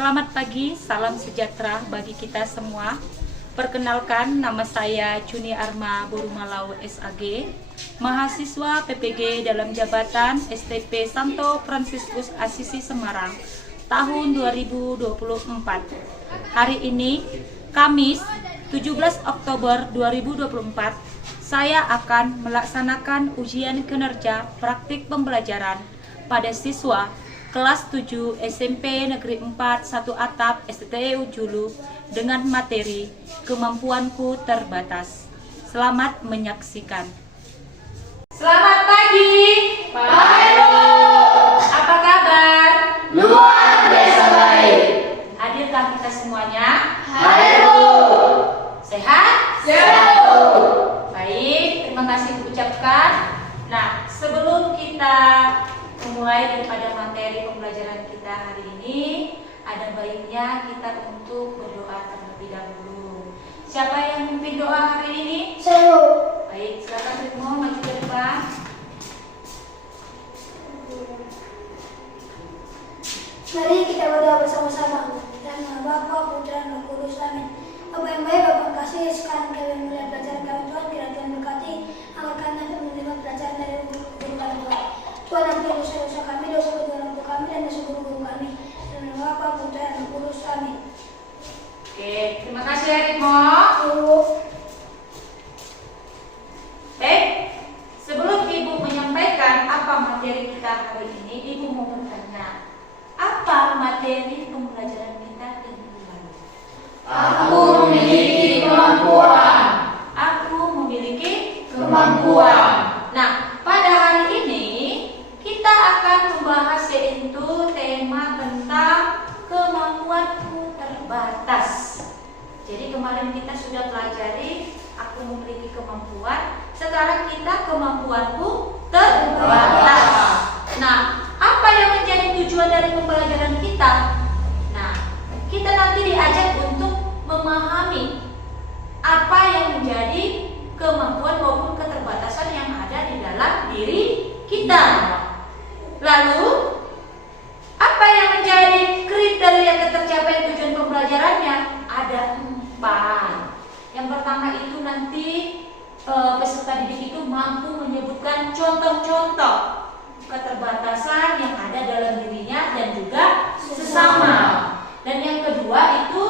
Selamat pagi, salam sejahtera bagi kita semua. Perkenalkan, nama saya Juni Arma Borumalau SAG, mahasiswa PPG dalam jabatan STP Santo Fransiskus Asisi Semarang tahun 2024. Hari ini, Kamis 17 Oktober 2024, saya akan melaksanakan ujian kinerja praktik pembelajaran pada siswa kelas 7 SMP Negeri 4 1 Atap STTU Julu dengan materi kemampuanku terbatas. Selamat menyaksikan. Selamat pagi, Pak Heru. Apa kabar? Luar biasa baik. Hadirkah kita semuanya? Heru. Sehat? Sehat. Baik, terima kasih diucapkan. Nah, sebelum kita memulai daripada materi pembelajaran kita hari ini, ada baiknya kita untuk berdoa terlebih dahulu. Siapa yang memimpin doa hari ini? Saya. Baik, silakan Ritmo maju ke depan. Mari kita berdoa bersama-sama. Dan Bapa, Putra, dan Roh Kudus. Amin. Bapa yang baik, Bapa yang kasih, sekarang kami melihat pelajaran kami Tuhan, kiranya Tuhan berkati, agar kami dapat menerima pelajaran dari guru kami Tuhan. Tuhan ampuni dosa-dosa kami, dosa kedua orang tua kami, dan dosa guru-guru kami. Dan Bapa, Putra, dan Roh Kudus. Amin. Oke, terima kasih Ritmo. Ibu. Baik, sebelum Ibu menyampaikan apa materi kita hari ini, Ibu mau bertanya, apa materi pembelajaran kita minggu lalu? Aku memiliki kemampuan. Aku memiliki Kemampuan. Nah, pada hari ini kita akan membahas yaitu tema tentang kemampuanku terbatas. Jadi kemarin kita sudah pelajari aku memiliki kemampuan. Sekarang kita kemampuanku terbatas. Nah, apa yang menjadi tujuan dari pembelajaran kita? Nah, kita nanti diajak untuk memahami apa yang menjadi kemampuan maupun keterbatasan yang ada di dalam diri kita. Lalu, apa yang menjadi kriteria ketercapaian tujuan pembelajarannya? Ada 4. Yang pertama itu nanti peserta didik itu mampu menyebutkan contoh-contoh keterbatasan yang ada dalam dirinya dan juga sesama. Dan yang kedua itu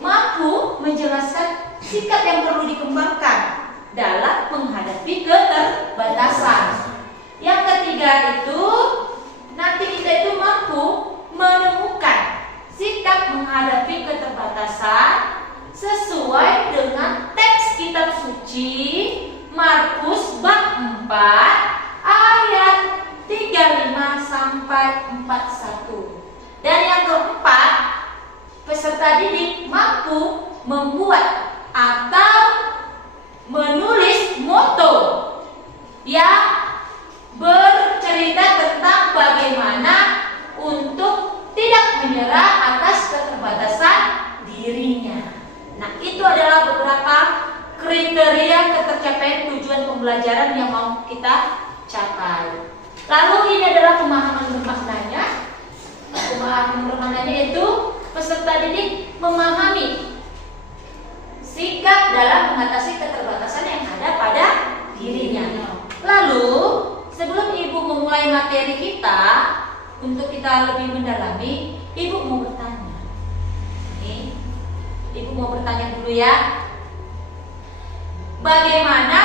mampu menjelaskan sikap yang perlu dikembangkan dalam menghadapi keterbatasan. Yang ketiga itu nanti kita itu mampu menemukan sikap menghadapi keterbatasan sesuai dengan teks kitab suci Markus bab 4 ayat 35 sampai 41. Dan yang keempat, peserta didik mampu membuat atau menulis moto yang bercerita tentang bagaimana untuk tidak menyerah atas keterbatasan dirinya. Nah, itu adalah beberapa kriteria ketercapaian tujuan pembelajaran yang mau kita capai. Lalu ini adalah pemahaman bermaknanya. Pemahaman bermaknanya itu peserta didik memahami sikap dalam mengatasi keterbatasan yang ada pada dirinya. Lalu, sebelum Ibu memulai materi kita, untuk kita lebih mendalami, Ibu mau bertanya. Nih, Ibu mau bertanya dulu ya. Bagaimana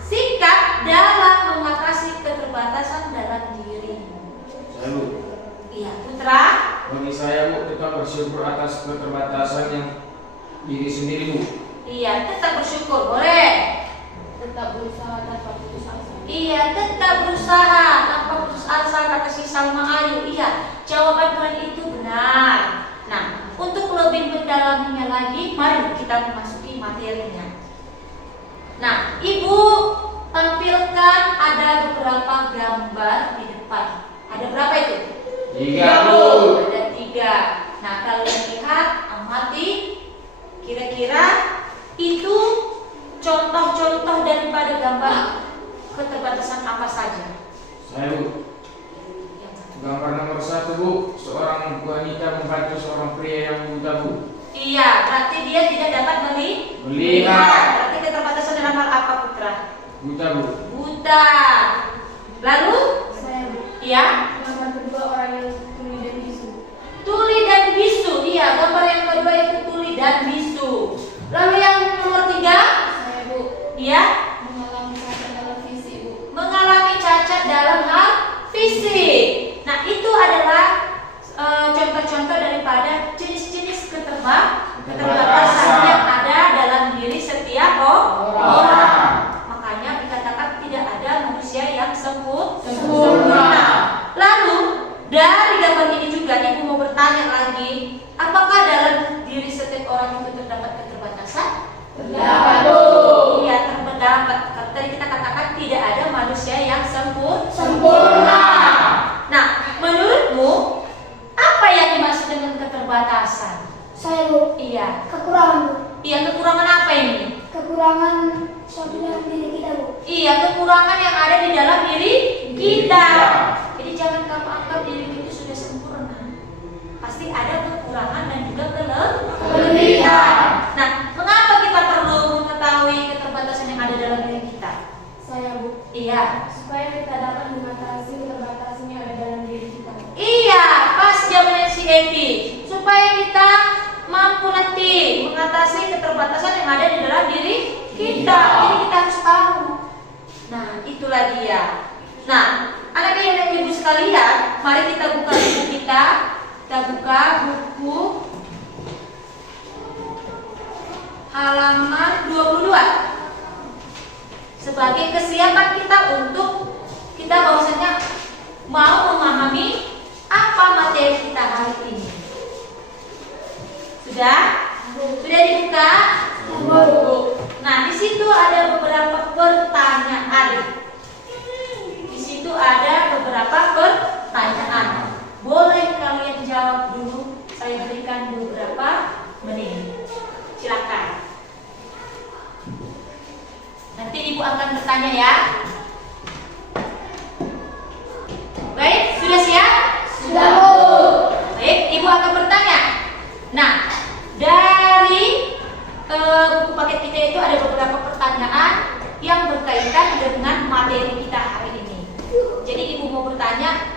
sikap dalam mengatasi keterbatasan dalam dirimu? Saya, Bu. Iya, Putra. Bagi saya, Bu, tetap bersyukur atas keterbatasan yang diri sendiri, Bu. Iya, tetap bersyukur, boleh. Tetap berusaha tanpa putus asa. Iya, tetap berusaha tanpa putus asa, kata si Salma Ayu. Iya, jawaban kalian itu benar. Nah, untuk lebih mendalaminya lagi, mari kita memasuki materinya. Nah, Ibu tampilkan ada beberapa gambar di depan. Ada berapa itu? 3, Bu. Ada 3. Nah, kalian lihat, amati. Kira-kira itu contoh-contoh daripada gambar keterbatasan apa saja? Saya, Bu. Gambar nomor 1, Bu, seorang wanita membantu seorang pria yang buta, Bu? Iya, berarti dia tidak dapat Melihat. Berarti keterbatasan dalam hal apa, Putra? Buta, Bu. Buta. Lalu? Saya, Bu. Iya. Gambar kedua orang yang tuli dan bisu. Tuli dan bisu. Iya, gambar yang kedua itu tuli dan bisu. Lalu yang nomor 3? Saya, Bu. Iya. Mengalami cacat dalam fisik, Bu. Mengalami cacat dalam hal fisik. Nah, itu adalah contoh-contoh daripada jenis-jenis keterbatasan yang ada dalam diri setiap orang. Makanya dikatakan tidak ada manusia yang sempurna. Lalu dari gambar ini juga ibu mau bertanya lagi, apakah dalam diri setiap orang itu terdapat keterbatasan? Terdapat, Bu. Iya, terdapat. Tadi kita katakan tidak ada manusia yang Sempurna. Nah, menurutmu apa yang dimaksud dengan keterbatasan? Saya, Bu. Iya. Kekurangan, Bu. Iya, kekurangan apa ini? Kekurangan suatu dalam diri kita, Bu. Iya, kekurangan yang ada di dalam diri kita. Jadi jangan kamu anggap diri itu sudah sempurna. Pasti ada kekurangan dan juga kelebihan. Nah, mengapa kita perlu mengetahui keterbatasan yang ada dalam diri kita? Saya, Bu. Iya. Supaya kita dapat mengatasi keterbatasan yang ada dalam diri kita. Iya, pas zamannya si Evi, supaya kita mampu nanti mengatasi keterbatasan yang ada di dalam diri kita. Jadi kita harus tahu. Nah, itulah dia. Nah, anak-anak dan ibu sekalian, mari kita buka buku kita. Kita buka buku halaman 22. Sebagai kesiapan kita untuk kita bahwasanya mau memahami apa materi kita hari ini. Sudah? Sudah dibuka? Nah, di situ ada beberapa pertanyaan. Di situ ada beberapa pertanyaan. Boleh kalian jawab dulu. Saya berikan beberapa menit. Silakan. Nanti ibu akan bertanya ya. Baik, sudah siap? Sudah, Bu. Baik, ibu akan bertanya. Nah, dari buku paket kita itu ada beberapa pertanyaan yang berkaitan dengan materi kita hari ini. Jadi ibu mau bertanya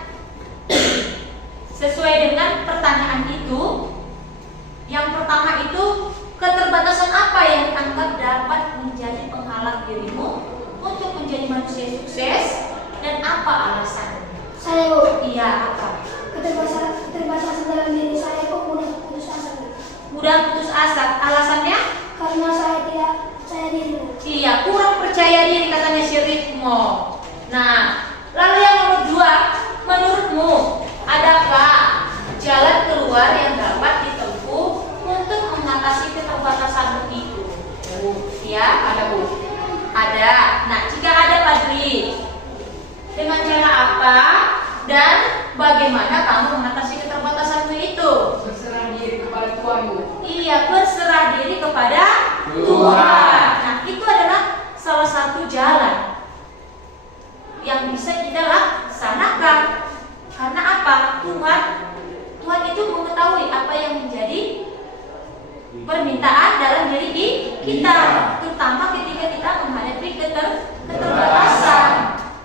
sesuai dengan pertanyaan itu. Yang pertama itu, keterbatasan apa yang dianggap dapat menjadi penghalang dirimu untuk menjadi manusia sukses dan apa alasannya? Saya, Bu. Iya, apa? Keterbatasan dalam diri saya kok mudah putus asa, Bu. Mudah putus asa. Alasannya? Karena saya tidak percaya diri, Bu. Iya, kurang percaya diri katanya si Ritmo. Nah, lalu yang nomor 2, menurutmu adakah jalan keluar yang dapat ditempuh untuk mengatasi keterbatasanmu itu? Ya, ada, Bu. Ada. Nah, jika ada, Padri, dengan cara apa dan bagaimana kamu mengatasi keterbatasanmu itu? Berserah diri kepada Tuhan, Bu. Iya, berserah diri kepada Tuhan. Nah, itu adalah salah satu jalan yang bisa kita laksanakan. Karena apa? Tuhan itu mengetahui apa yang menjadi permintaan dalam diri kita, terutama ketika kita menghadapi keterbatasan.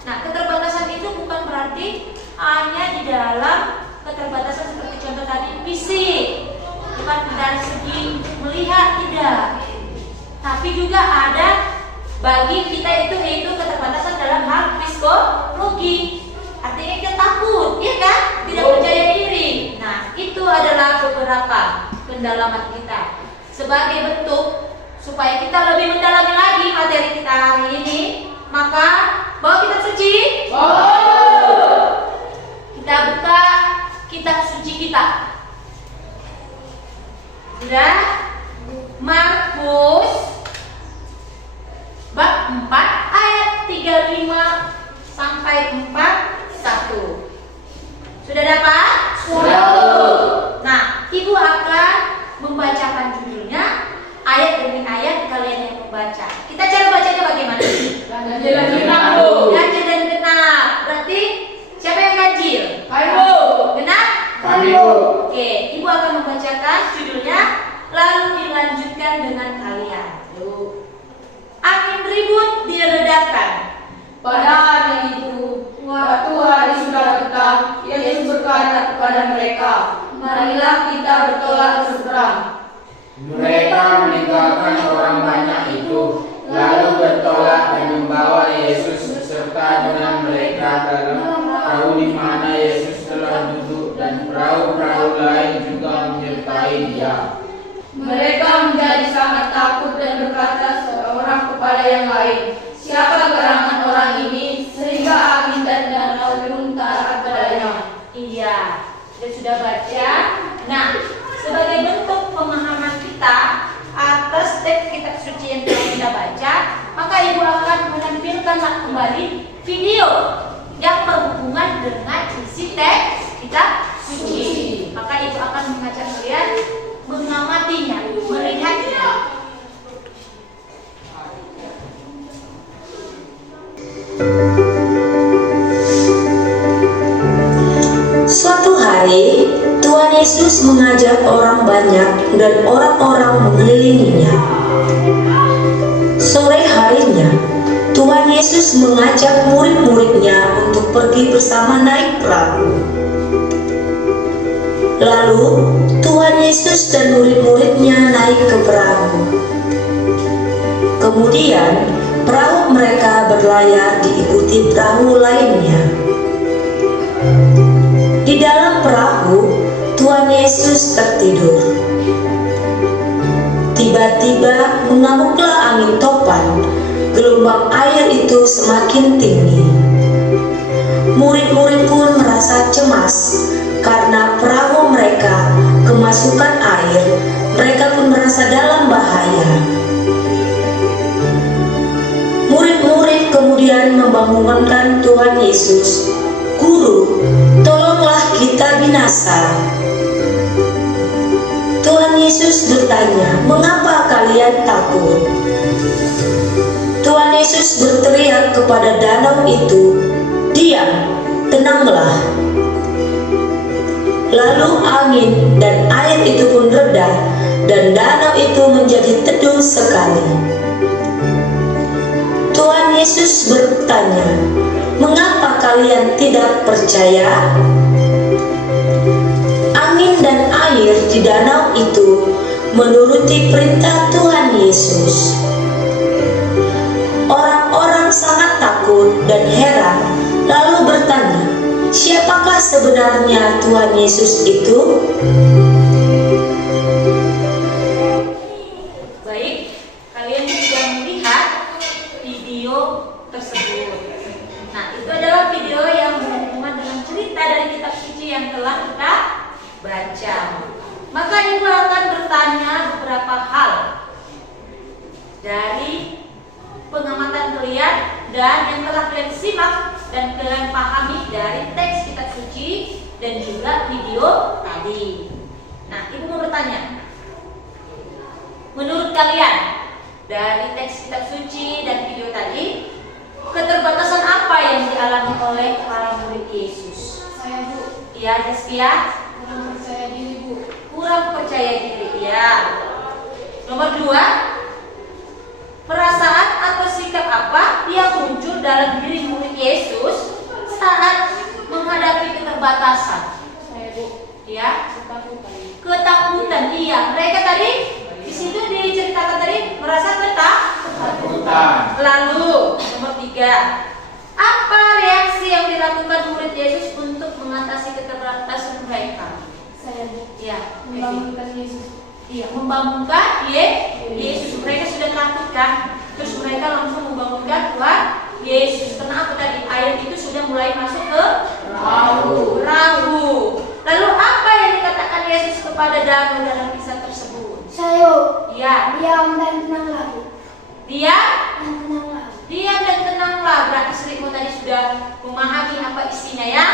Nah, keterbatasan itu bukan berarti hanya di dalam keterbatasan seperti contoh tadi fisik, bukan dari segi melihat, tidak, tapi juga ada bagi kita itu yaitu keterbatasan dalam hal psikologi. Artinya kita takut, ya kan? Tidak percaya diri. Nah, itu adalah beberapa pendalaman kita sebagai bentuk supaya kita lebih mendalami lagi materi kita hari ini. Maka bawa kitab suci. Kita buka kitab suci kita. Sudah? Markus bab 4 ayat 35 sampai 41. Sudah dapat? Sudah. Nah, ibu akan membacakan judulnya ayat demi ayat, kalian yang membaca. Kita cara bacanya bagaimana? Ganjil dan genap, Bu. Ganjil dan genap. Berarti bacakan judulnya, lalu dilanjutkan dengan kalian. Yuk. Angin ribut diredakan. Pada hari itu, waktu hari sudah petang, Yesus berkata kepada mereka, marilah kita bertolak berperang. Mereka meninggalkan orang banyak itu, lalu bertolak dan membawa Yesus beserta dengan mereka dalam perahu di mana Yesus telah duduk, dan perahu-perahu lain juga menyertai Dia. Mereka menjadi sangat takut dan berkata seorang kepada yang lain, siapa gerangan orang ini sehingga angin dan danau pun taat padanya? Iya, kita sudah baca. Nah, sebagai bentuk pemahaman kita atas teks kitab suci yang telah kita baca, maka Ibu akan menampilkan kembali video yang berhubungan dengan isi teks kitab suci. Maka Ibu akan mengajak kalian mengamatinya, melihatnya. Suatu hari, Tuhan Yesus mengajak orang banyak dan orang-orang mengelilinginya. Sore harinya, Tuhan Yesus mengajak murid-muridnya untuk pergi bersama naik perahu. Lalu, Tuhan Yesus dan murid-muridnya naik ke perahu. Kemudian, perahu mereka berlayar diikuti perahu lainnya. Di dalam perahu, Tuhan Yesus tertidur. Tiba-tiba mengamuklah angin topan, gelombang air itu semakin tinggi. Murid-murid pun merasa cemas karena perahu mereka kemasukan air. Mereka pun merasa dalam bahaya. Murid-murid kemudian membangunkan Tuhan Yesus, "Guru, tolonglah kita binasa." Tuhan Yesus bertanya, "Mengapa kalian takut?" Tuhan Yesus berteriak kepada danau itu, "Diam, tenanglah." Lalu angin dan air itu pun reda, dan danau itu menjadi teduh sekali. Tuhan Yesus bertanya, "Mengapa kalian tidak percaya?" Angin dan air di danau itu menuruti perintah Tuhan Yesus. Orang-orang sangat takut dan heran, lalu bertanya, "Siapakah sebenarnya Tuhan Yesus itu?" Baik, kalian sudah melihat video tersebut. Nah, itu adalah video yang berhubungan dengan cerita dari kitab suci yang telah kita baca. Maka Ibu akan bertanya beberapa hal dari pengamatan kalian dan yang telah kalian simak dan kalian pahami dari teks kitab suci dan juga video tadi. Nah, Ibu mau bertanya, menurut kalian dari teks kitab suci dan video tadi, keterbatasan apa yang dialami oleh para murid Yesus? Saya, Bu, Iya, Zaskia, kurang percaya diri, Bu. kurang percaya diri. Ya. Nomor 2, perasaan atau sikap apa yang muncul dalam diri murid Yesus saat menghadapi keterbatasan? Saya, Bu, Ya, ketakutan. ketakutan. Iya, mereka tadi di situ diceritakan tadi merasa Ketakutan. Lalu nomor 3, apa reaksi yang dilakukan murid Yesus untuk mengatasi keterbatasan mereka? Saya, Bu, Ya, membangunkan Yesus. iya, membangunkan Yesus. Mereka sudah takut kan? Terus mereka langsung membangunkan Tuhan Yesus. Kenapa tadi? Air itu sudah mulai masuk ke perahu. Lalu apa yang dikatakan Yesus kepada danau dalam kisah tersebut? Sayo, Ya, diam dan tenanglah. diam Dan tenanglah. dan tenanglah. Berarti Serimu tadi sudah memahami apa isinya ya.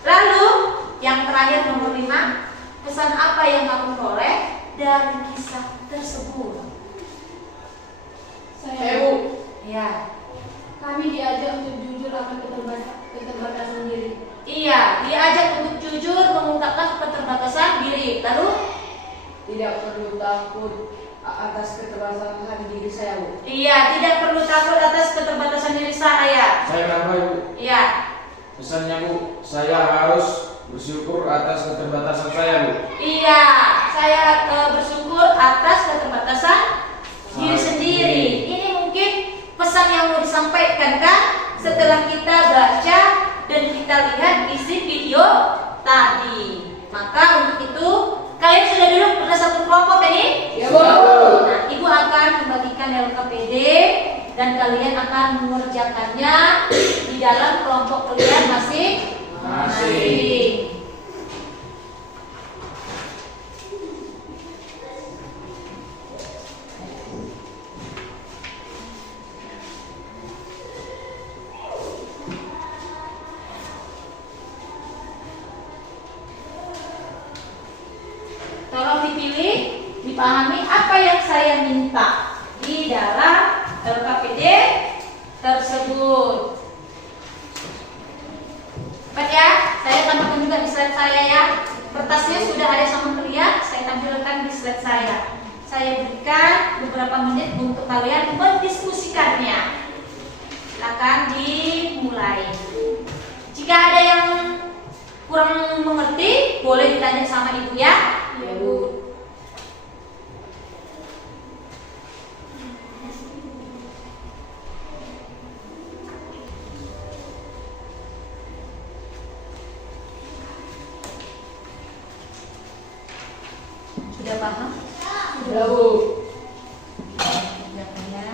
Lalu yang terakhir nomor 5, pesan apa yang kamu peroleh dari kisah tersebut? Saya, Bu, Ya, kami diajak untuk jujur akan keterbatasan diri. iya, diajak untuk jujur mengungkapkan keterbatasan diri. Lalu Tidak perlu takut atas keterbatasan diri saya, Bu. Iya, tidak perlu takut atas keterbatasan diri saya. Saya apa, Ibu? Iya. Pesannya, Bu, saya harus bersyukur atas keterbatasan saya, Bu. Iya, saya bersyukur atas keterbatasan diri sendiri. Ini mungkin pesan yang mau disampaikan kan setelah kita baca dan kita lihat isi video tadi. Maka untuk itu kalian sudah duduk pada satu kelompok ini? Ya, Bu. Nah, Ibu akan membagikan LKPD dan kalian akan mengerjakannya di dalam kelompok kalian masing-masing. Tolong dipilih, dipahami apa yang saya minta di dalam LKPD tersebut. Cepat ya, saya tambahkan juga di slide saya ya. Kertasnya sudah ada sama kalian, saya tampilkan di slide saya. Saya berikan beberapa menit untuk kalian mendiskusikannya. Silakan dimulai. Jika ada yang kurang mengerti, boleh ditanya sama ibu ya. Ya, Bu. Sudah paham? Ya, Bu. Kerjakannya.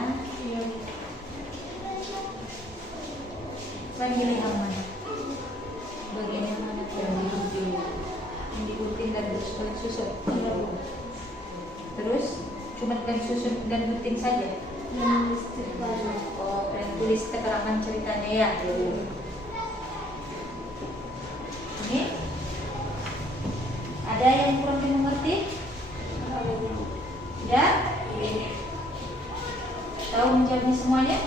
Pilih yang mana? Bagian yang mana? Yang digunting dan susun. Terus cuma dan susun dan gunting saja. Oh, dan tulis keterangan ceritanya ya. Ini ada yang kurang dimengerti? Ya? Tahu menjawabnya semuanya?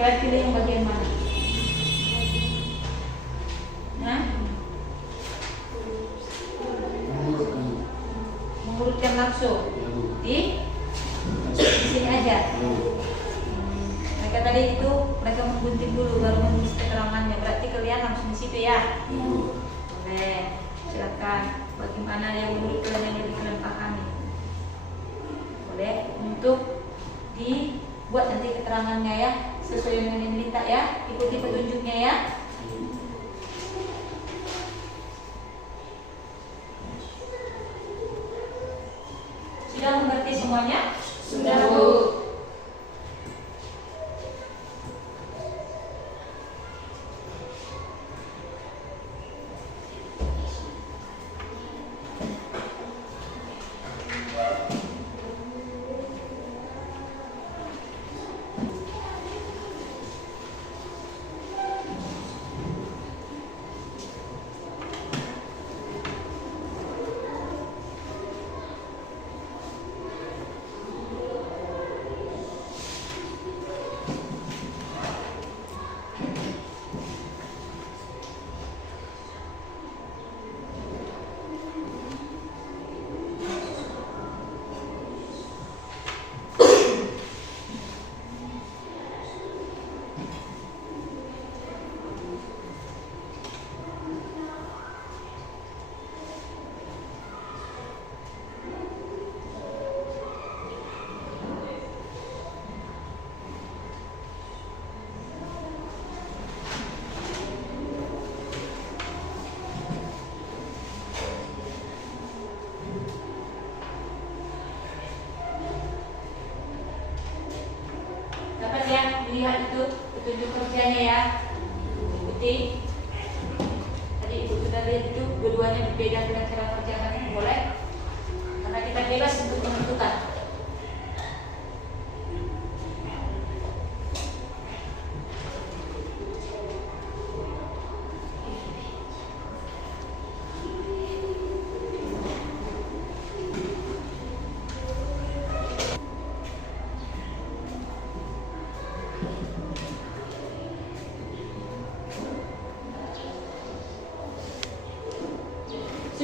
Kalian pilih yang bagian mana? Nah, mengurutkan langsung di sini aja. Mereka tadi itu mereka menggunting dulu baru menulis keterangannya. Berarti kalian langsung di situ ya? Boleh. Silakan. Bagaimana yang menurut kalian yang lebih kalian pahami? Boleh. Untuk dibuat nanti keterangannya ya, sesuai dengan yang minta ya. Ikuti petunjuknya ya. Sudah mengerti semuanya? Sudah, Bu. Dapat ya, lihat itu petunjuk kerjanya ya. Ikuti. Tadi ibu sudah lihat itu keduanya berbeda dengan cara kerjakan, boleh? Karena kita bebas untuk menentukan.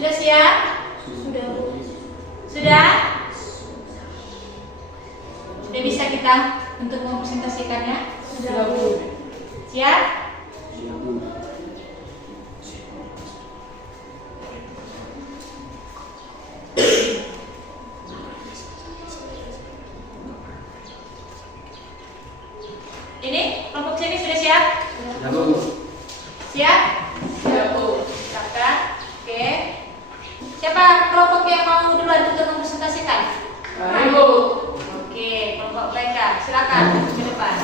Sudah siap? Sudah, Bu. Sudah? Sudah bisa kita untuk mempresentasikannya? Sudah, Bu. Siap? Ini kelompok sini sudah siap? Ya, Bu. Siap? Siap, Bu. Siapkan? Oke. Siapa kelompok yang mau duluan untuk mempresentasikan? Baik, Bu. Oke, kelompok mereka. Silakan ke depan.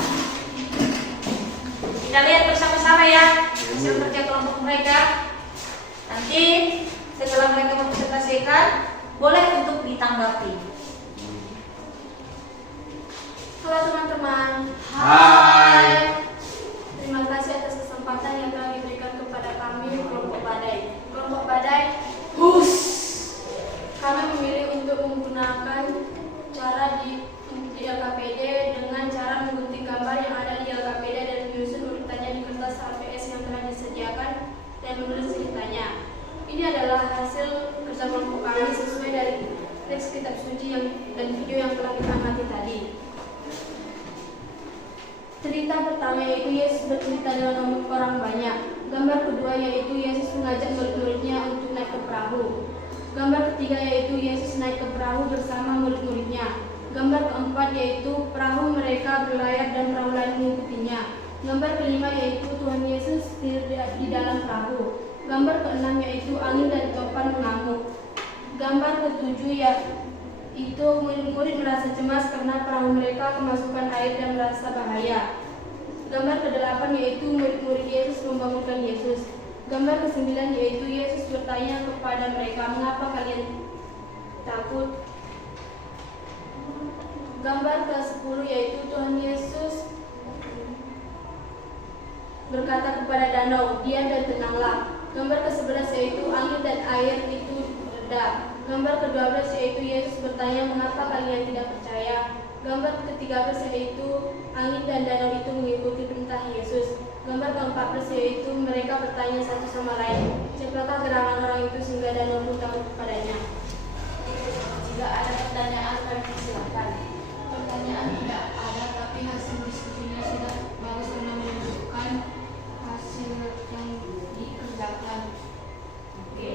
Kita lihat bersama-sama ya hasil kerja kelompok mereka. Nanti setelah mereka mempresentasikan, boleh untuk ditanggapi. Halo teman-teman. Hai. Terima kasih atas kesempatan yang telah diberikan kepada kami kelompok Badai. Kelompok Badai, kami memilih untuk menggunakan cara di LKPD dengan cara menggunting gambar yang ada di LKPD dan menyusun urutannya di kertas HPS yang telah disediakan dan menulis ceritanya. Ini adalah hasil kerja kelompok kami sesuai dari teks kitab suci dan video yang telah kita amati tadi. Cerita pertama yaitu Yesus bercerita dengan orang banyak. Gambar kedua yaitu Yesus mengajak murid-muridnya untuk naik ke perahu. Gambar ketiga yaitu Yesus naik ke perahu bersama murid-muridnya. Gambar keempat yaitu perahu mereka berlayar dan perahu lain mengikutinya. Gambar kelima yaitu Tuhan Yesus di dalam perahu. Gambar keenam yaitu angin dan topan mengamuk. Gambar ketujuh itu murid-murid merasa cemas karena perahu mereka kemasukan air dan merasa bahaya. Gambar ke-8 yaitu murid-murid Yesus membangunkan Yesus. Gambar ke-9 yaitu Yesus bertanya kepada mereka, "Mengapa kalian takut?" Gambar ke-10 yaitu Tuhan Yesus berkata kepada danau, "Diam dan tenanglah." Gambar ke-11 yaitu angin dan air itu reda. Gambar ke-12 yaitu Yesus bertanya, "Mengapa kalian tidak percaya?" Gambar ke-13 yaitu angin dan danau itu mengikuti perintah Yesus. Gambar ke-14 yaitu mereka bertanya satu sama lain, "Siapakah gerangan orang itu sehingga danau pun takut kepadanya?" Jika ada pertanyaan, kami silakan. Pertanyaan tidak ada, tapi hasil diskusinya sudah bagus karena menunjukkan hasil yang dikerjakan. Oke.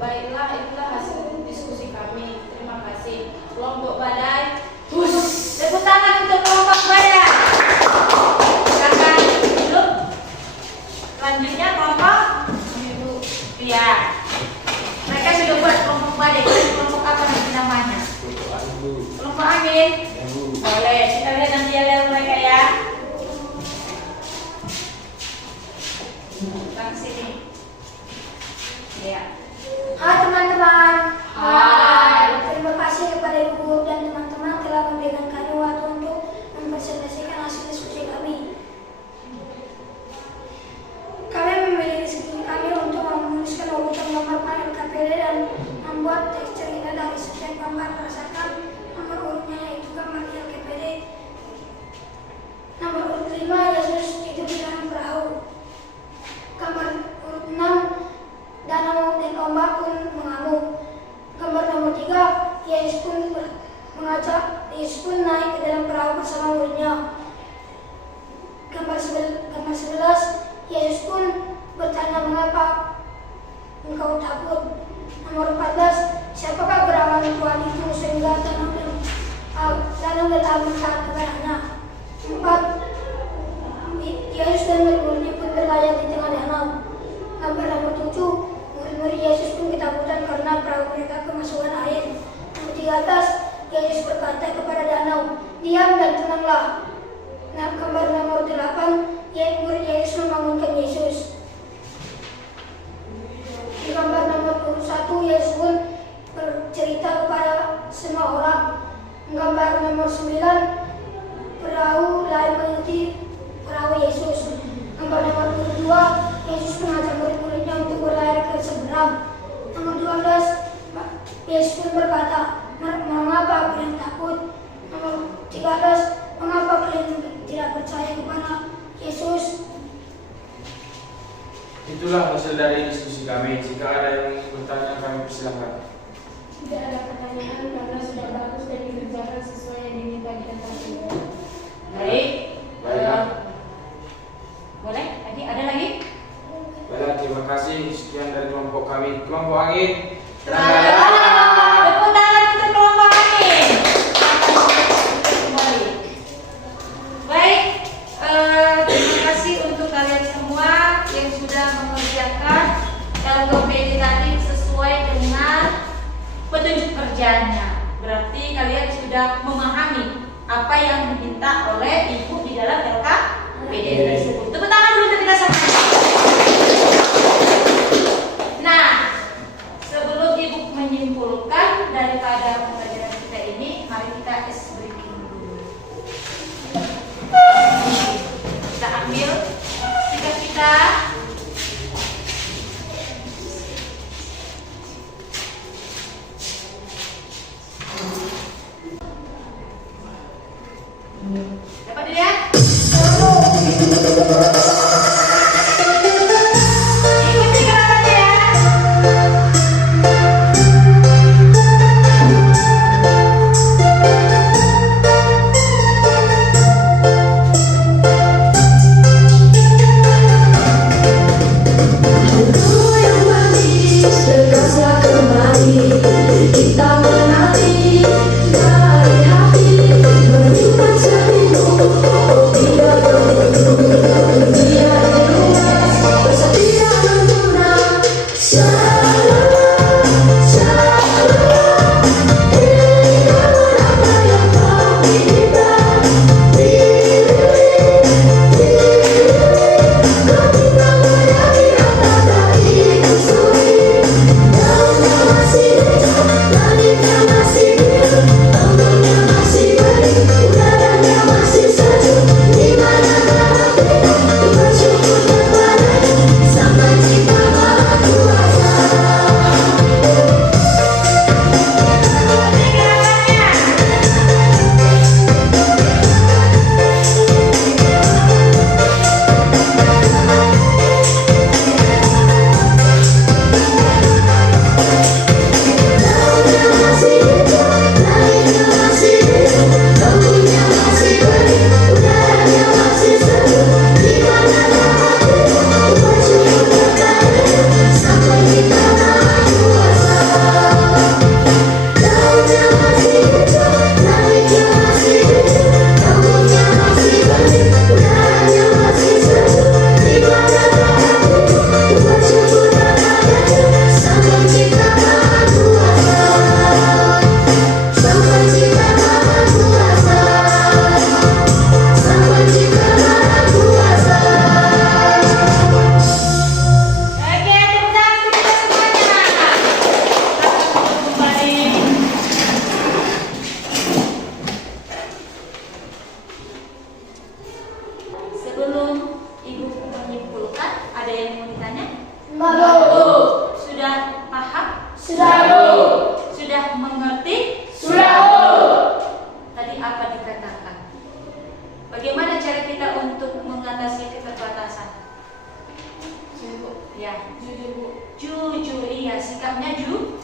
Baiklah, itulah hasil diskusi kami. Terima kasih. Kelompok Badai. Tepuk tangan untuk kelompok Badai. Silakan duduk. Selanjutnya kelompok Ibu. Iya. Mereka sudah buat kelompok Badai. Kelompok apa nanti namanya? Kelompok Amin. Boleh. Kita lihat nanti ya mereka ya. Datang sini. Ya. Hai teman-teman. Hai. Terima kasih kepada ibu guru dan teman-teman telah memberikan kami waktu untuk mempresentasikan hasil diskusi kami. Kami memilih diskusi kami untuk menuliskan urutan gambar pada LKPD dan membuat teks cerita dari setiap gambar berdasarkan nomor urutnya yaitu gambar di LKPD. Nomor urut 5 Yesus hidup di dalam perahu. Gambar urut 6 danau dan ombak pun mengamuk. Gambar nomor 3 Yesus pun naik ke dalam perahu bersama muridnya. Gambar 11 Yesus pun bertanya, "Mengapa engkau takut?" Nomor 14 siapakah gerangan Tuhan itu sehingga danau dan air taat kepadanya. 4 Yesus dan murid-muridnya pun berlayar di tengah danau. Gambar nomor 7 murid-murid Yesus pun ketakutan karena perahu mereka kemasukan air. Nomor 13 Yesus berkata kepada danau, "Diam dan tenanglah." Nah, gambar nomor 8 murid Yesus membangunkan Yesus. Di gambar nomor 1 Yesus pun bercerita kepada semua orang. Gambar nomor 9 perahu lain mengikuti perahu Yesus. Gambar nomor 2 Yesus mengajak murid-muridnya untuk berlayar ke seberang. Nomor 12 Yesus pun berkata, "Mengapa kalian takut?" Nomor 13 "Mengapa kalian tidak percaya kepada Yesus?" Itulah hasil dari diskusi kami. Jika ada yang ingin bertanya, kami persilahkan. Tidak ada pertanyaan karena sudah bagus dan dikerjakan sesuai yang diminta di atas. Baik. Baiklah. Boleh? Lagi? Ada lagi? Baiklah, terima kasih. Sekian dari kelompok kami. Kelompok angin. Tepuk tangan untuk kelompok angin. Kembali. Baik, terima kasih untuk kalian semua yang sudah mengerjakan LKPD tadi sesuai dengan petunjuk kerjanya. Berarti kalian sudah memahami apa yang diminta oleh ibu di dalam LKPD tersebut. Tepuk tangan dulu untuk kita sama. Nah, sebelum ibu menyimpulkan daripada pembelajaran kita ini, mari kita ice breaking dulu. Kita ambil stiker kita. Dapat dilihat? Ikuti gerakannya ya.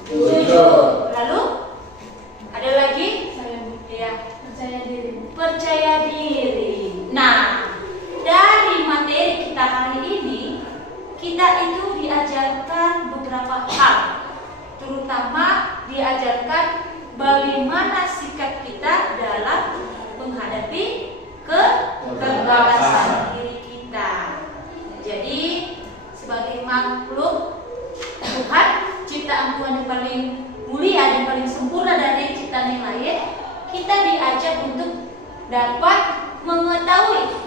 Jujur. Lalu ada lagi? Ya. Percaya diri. Percaya diri. Nah, dari materi kita hari ini, kita itu diajarkan beberapa hal, terutama diajarkan bagaimana sikap kita dalam menghadapi keterbatasan diri kita. Jadi, sebagai makhluk Tuhan, ciptaan Tuhan yang paling mulia dan paling sempurna dari ciptaan yang lain, kita diajak untuk dapat mengetahui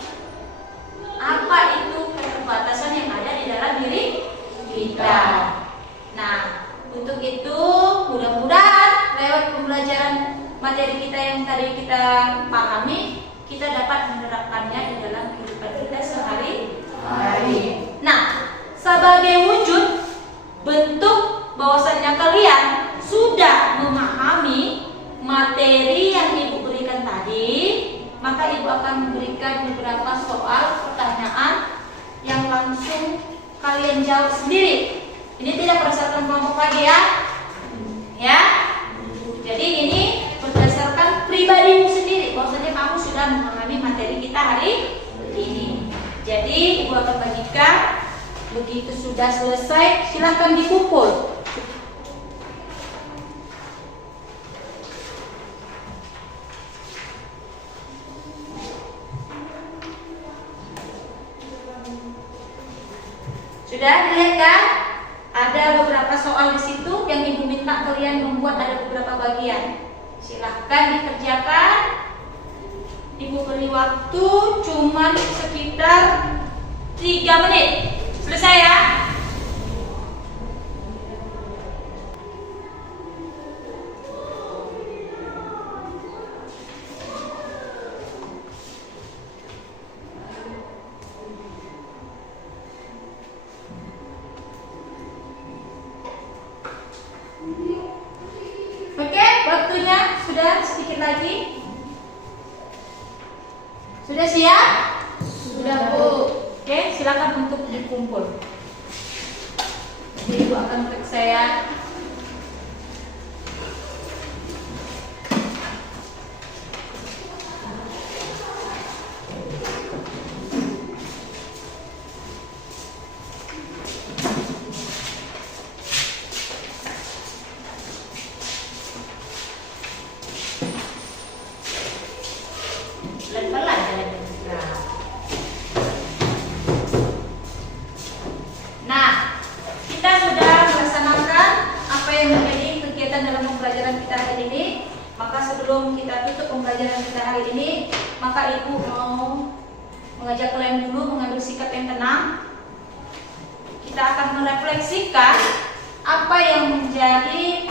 apa itu keterbatasan yang ada di dalam diri kita. Nah, untuk itu mudah-mudahan lewat pembelajaran materi kita yang tadi kita pahami, kita dapat menerapkannya di dalam kehidupan kita sehari-hari. Nah, sebagai wujud bentuk bahwasannya kalian sudah memahami materi yang Ibu berikan tadi, maka Ibu akan memberikan beberapa soal pertanyaan yang langsung kalian jawab sendiri. Ini tidak berdasarkan kelompok lagi ya. Ya. Jadi ini berdasarkan pribadimu sendiri. Bahwasanya kamu sudah memahami materi kita hari ini. Jadi Ibu akan bagikan. Begitu sudah selesai, silahkan dikumpul. Sudah dilihat kan? Ada beberapa soal di situ yang Ibu minta kalian membuat, ada beberapa bagian. Silahkan dikerjakan. Ibu beri waktu cuman sekitar 3 menit. Selesai ya? Oke, waktunya sudah sedikit lagi. Sudah siap? Sudah, Bu. Oke, silakan untuk dikumpul. Jadi Ibu akan periksa saya. Pelan-pelan jalan bergerak. Nah, kita sudah melaksanakan apa yang menjadi kegiatan dalam pembelajaran kita hari ini. Maka sebelum kita tutup pembelajaran kita hari ini, maka Ibu mau mengajak kalian dulu mengambil sikap yang tenang. Kita akan merefleksikan apa yang menjadi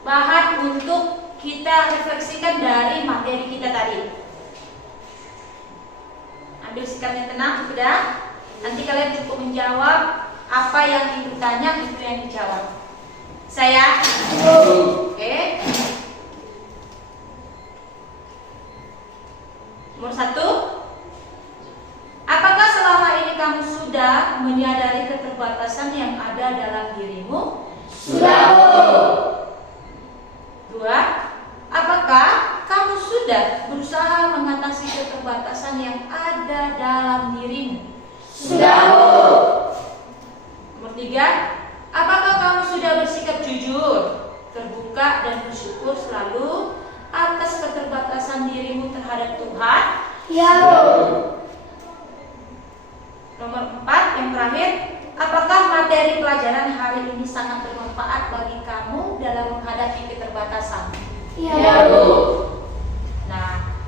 bahan untuk kita refleksikan dari materi kita tadi. Ambil sikap yang tenang, sudah. Nanti kalian cukup menjawab apa yang Ibu tanya, itu yang dijawab. Saya. Oke. Nomor 1. Apakah selama ini kamu sudah menyadari keterbatasan yang ada dalam dirimu? Sudah, Bu. 2. Apakah kamu sudah berusaha mengatasi keterbatasan yang ada dalam dirimu? Sudah, Bu. Nomor 3. Apakah kamu sudah bersikap jujur, terbuka dan bersyukur selalu atas keterbatasan dirimu terhadap Tuhan? Ya, Bu. Nomor 4, yang terakhir, apakah materi pelajaran hari ini sangat bermanfaat bagi kamu dalam menghadapi keterbatasan? Ya, Bu. Nah,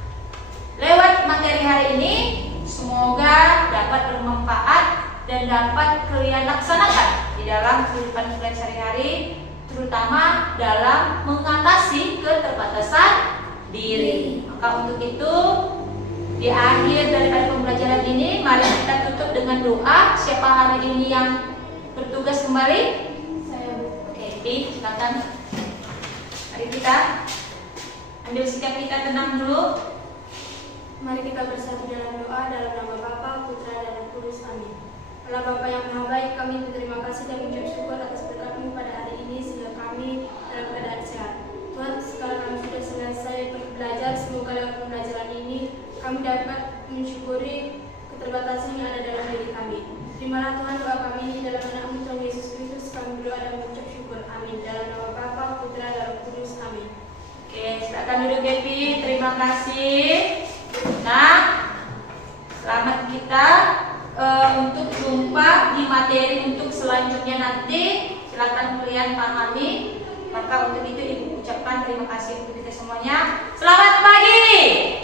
lewat materi hari ini, semoga dapat bermanfaat dan dapat kalian laksanakan di dalam kehidupan kalian sehari-hari, terutama dalam mengatasi keterbatasan diri. Maka untuk itu, di akhir daripada pembelajaran ini, mari kita tutup dengan doa. Siapa hari ini yang bertugas kembali? Saya, Bu. Oke, silakan. Mari kita ambil sikap kita tenang dulu. Mari kita bersatu dalam doa dalam nama Bapa, Putra, dan Roh Kudus. Amin. Allah Bapa yang Maha Baik, kami berterima kasih dan mengucap syukur atas berkat-Mu pada hari ini sehingga kami dalam keadaan sehat. Tuhan, sekarang kami sudah selesai belajar, semoga dalam pembelajaran ini kami dapat mensyukuri keterbatasan yang ada dalam diri kami. Terimalah Tuhan doa kami ini dalam nama-Mu Tuhan Yesus Kristus, kami berdoa dan mengucap syukur. Amin. Dalam nama Bapa, Putra, dan Roh Kudus. Amin. Oke, silakan duduk Gaby. Terima kasih. Nah, selamat kita untuk jumpa di materi untuk selanjutnya nanti. Silakan kalian pahami. Maka untuk itu Ibu ucapkan terima kasih untuk kita semuanya. Selamat pagi.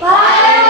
Pagi.